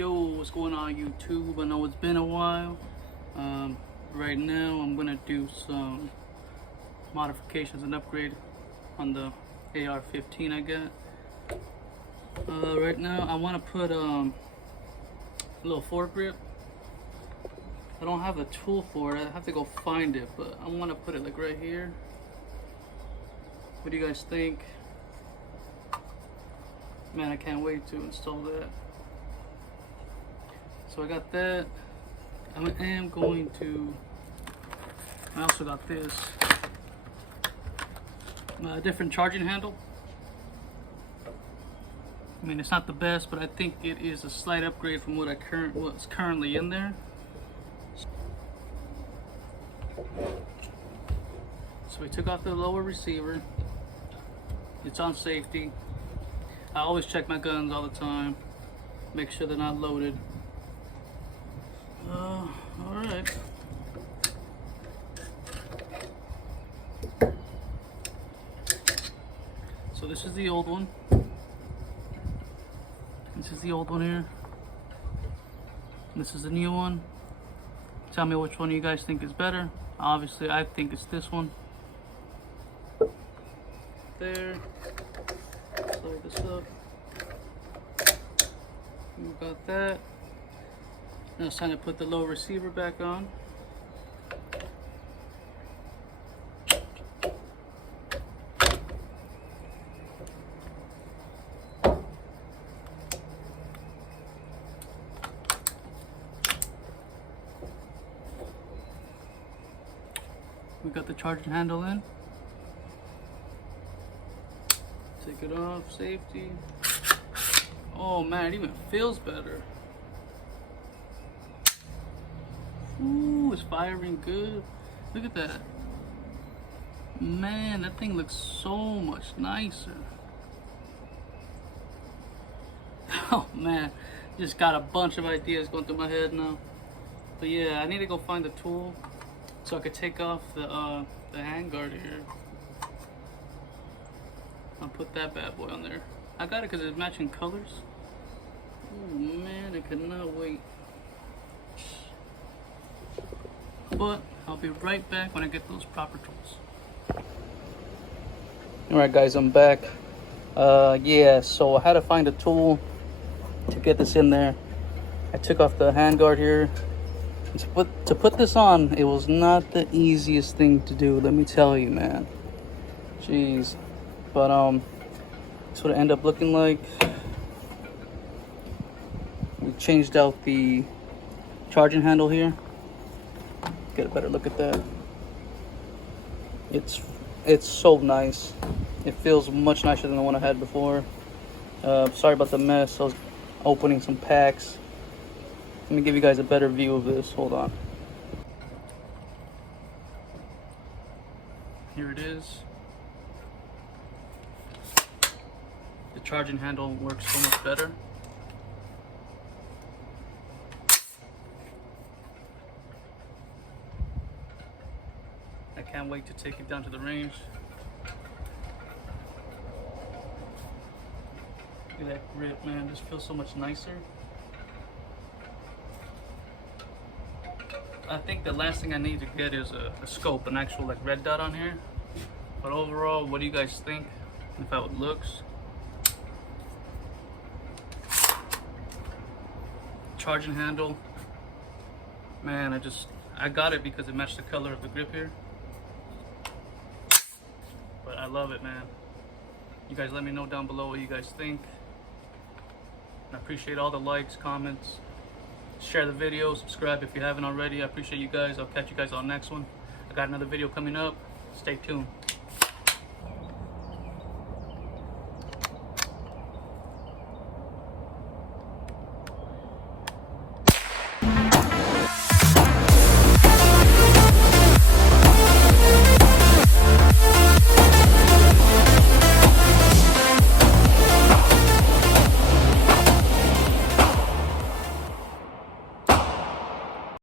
Yo, what's going on YouTube? I know it's been a while. Right now I'm gonna do some modifications and upgrade on the AR-15 I got. Right now I want to put a little foregrip. I don't have a tool for it. I have to go find it, but I want to put it like right here. What do you guys think? Man, I can't wait to install that. So I got that. I am going to, I also got this different charging handle. I mean, it's not the best, but I think it is a slight upgrade from what's currently in there. So we took off the lower receiver. It's on safety. I always check my guns all the time, make sure they're not loaded. Alright. So this is the old one. This is the old one here. This is the new one. Tell me which one you guys think is better. Obviously, I think it's this one. There. Slide this up. We got that. Now it's time to put the low receiver back on. We got the charging handle in. Take it off, safety. Oh man, it even feels better. Ooh, it's firing good. Look at that. Man, that thing looks so much nicer. Oh man, just got a bunch of ideas going through my head now. But yeah, I need to go find the tool so I could take off the handguard here. I'll put that bad boy on there. I got it because it's matching colors. Oh man, I cannot wait. But I'll be right back when I get those proper tools. Alright guys, I'm back. Yeah, so I had to find a tool to get this in there. I took off the handguard here. To put this on, it was not the easiest thing to do, let me tell you, man. Jeez. But that's what it ended up looking like. We changed out the charging handle here. Get a better look at that. It's so nice. It feels much nicer than the one I had before. Sorry about the mess. I was opening some packs. Let me give you guys a better view of this. Hold on. Here it is. The charging handle works so much better. I can't wait to take it down to the range. Look at that grip, man. This feels so much nicer. I think the last thing I need to get is a scope, an actual like red dot on here. But overall, what do you guys think of how it looks? Charging handle, man, I got it because it matched the color of the grip here. But I love it, man. You guys let me know down below what you guys think. I appreciate all the likes, comments. Share the video, subscribe if you haven't already. I appreciate you guys. I'll catch you guys on the next one. I got another video coming up. Stay tuned.